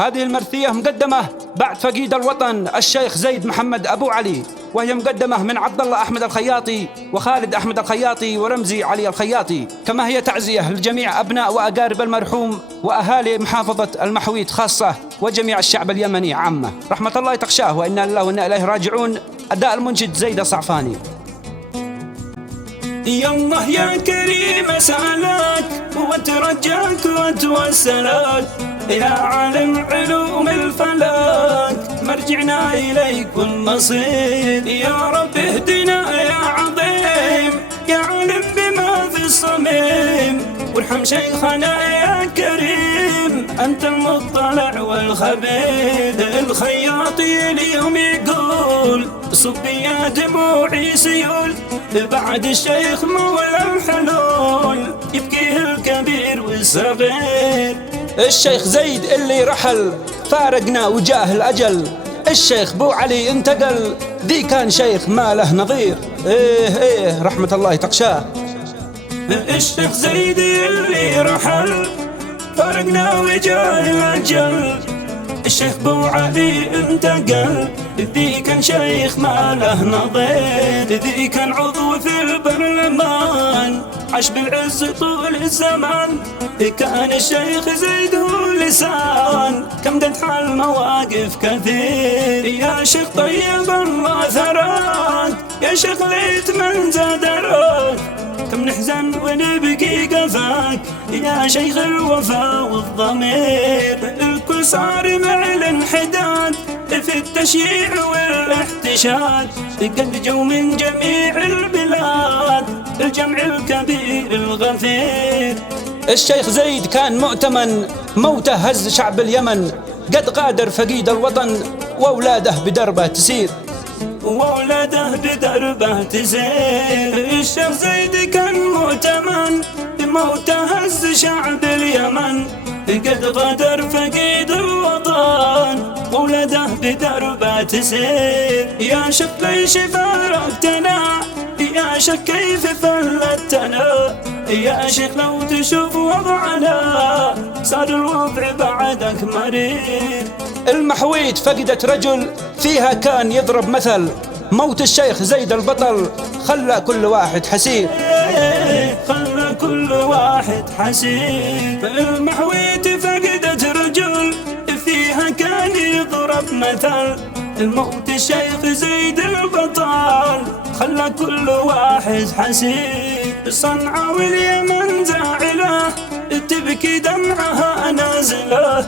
هذه المرثية مقدمة بعد فقيد الوطن الشيخ زيد محمد أبو علي، وهي مقدمة من عبد الله أحمد الخياطي وخالد أحمد الخياطي ورمزي علي الخياطي، كما هي تعزية لجميع أبناء وأقارب المرحوم وأهالي محافظة المحويت خاصة وجميع الشعب اليمني عامة، رحمة الله تغشاه وإنا لله وإنا إليه راجعون. أداء المنشد زيد الصعفاني. يا الله يا كريم أسألك وأترجاك وأتوسلك يا عالم علوم الفلك، مرجعنا إليك والمصير يا رب اهدنا يا عظيم يا عالم بما في الصميم، وارحم شيخنا يا كريم أنت المطلع والخبير. الخياطي اليوم يقول صب يا دموعي سيول، بعد الشيخ مولى الحلول يبكيه الكبير والصغير. الشيخ زيد اللي رحل فارقنا وجاه الأجل، الشيخ بو علي انتقل ذي كان شيخ ما له نظير. ايه رحمة الله تغشاه. الشيخ زيد اللي رحل فارقنا وجاه الأجل، الشيخ بو علي انتقل ذي كان شيخ ما له نظير، ذي كان عضو في البرلمان عاش بالعز طول الزمان، كان الشيخ زيد هو اللسان كم دت حال مواقف كثير. يا شيخ طيب الله ثراك يا شيخ ليت من زادرك، كم نحزن ونبكي قفاك يا شيخ الوفا والضمير. الكل صار مع الانحداد في التشييع والاحتشاد، قد جو من جميع البلاد الجمع الكبير الغفير. الشيخ زيد كان مؤتمن موته هز شعب اليمن، قد غادر فقيد الوطن وأولاده بدربه تسير. وولاده بدربه تسير. الشيخ زيد كان مؤتمن موته هز شعب اليمن، قد غادر فقيد الوطن وولاده بدربه تسير. يا شيخ ليش فارقتنا يا شيخ كيف فلتنا، يا شيخ لو تشوف وضعنا صار الوضع بعدك مرير. المحويت فقدت رجل فيها كان يضرب مثل، موت الشيخ زيد البطل خلى كل واحد حسير. خلى كل واحد حسير. المحويت فقدت رجل فيها كان يضرب مثل، الموت الشيخ زيد البطل خلى كل واحد حسير. صنعاء واليمن زاعلة تبكي دمعها نازلة،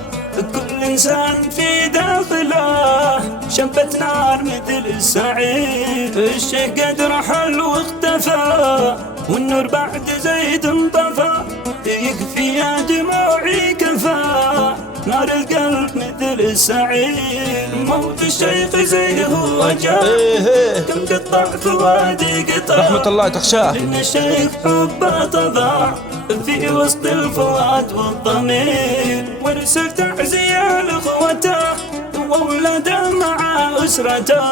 كل إنسان في داخله شبت نار مثل السعير. الشيخ قد رحل واختفى والنور بعد زيد انطفى، يكفي يا دموعي كفى نار القلب مثل السعير. موت الشيخ زيد هو جاء كم قطع فؤادي قطع، رحمة الله تغشاه. إن الشيخ حبه طبع في وسط الفؤاد والضمير، ورسل تعزية لأخوته وولده مع أسرته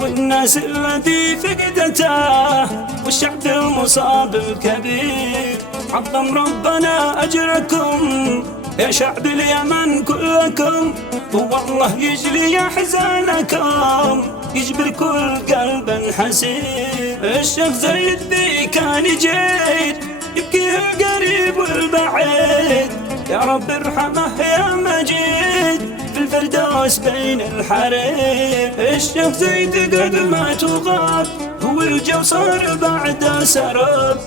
والناس الذي فقدته والشعب المصاب الكبير. عظم ربنا أجركم يا شعب اليمن كلكم، والله يجلي أحزانكم يجبر كل قلب حسير. الشيخ زيد ذي كان جيد يبكي القريب والبعيد، يا رب ارحمه يا مجيد في الفردوس بين الحرير. الشيخ زيد قد مات وغاب والجو صار بعد سراب،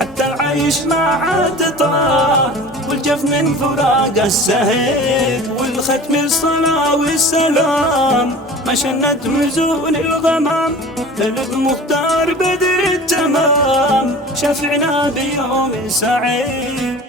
حتى العيش ما عاد طاب والجف من فراق السهيل. والختم الصلاة والسلام ما شنت مزون الغمام، المختار بدر التمام شفعنا بيوم سعيد.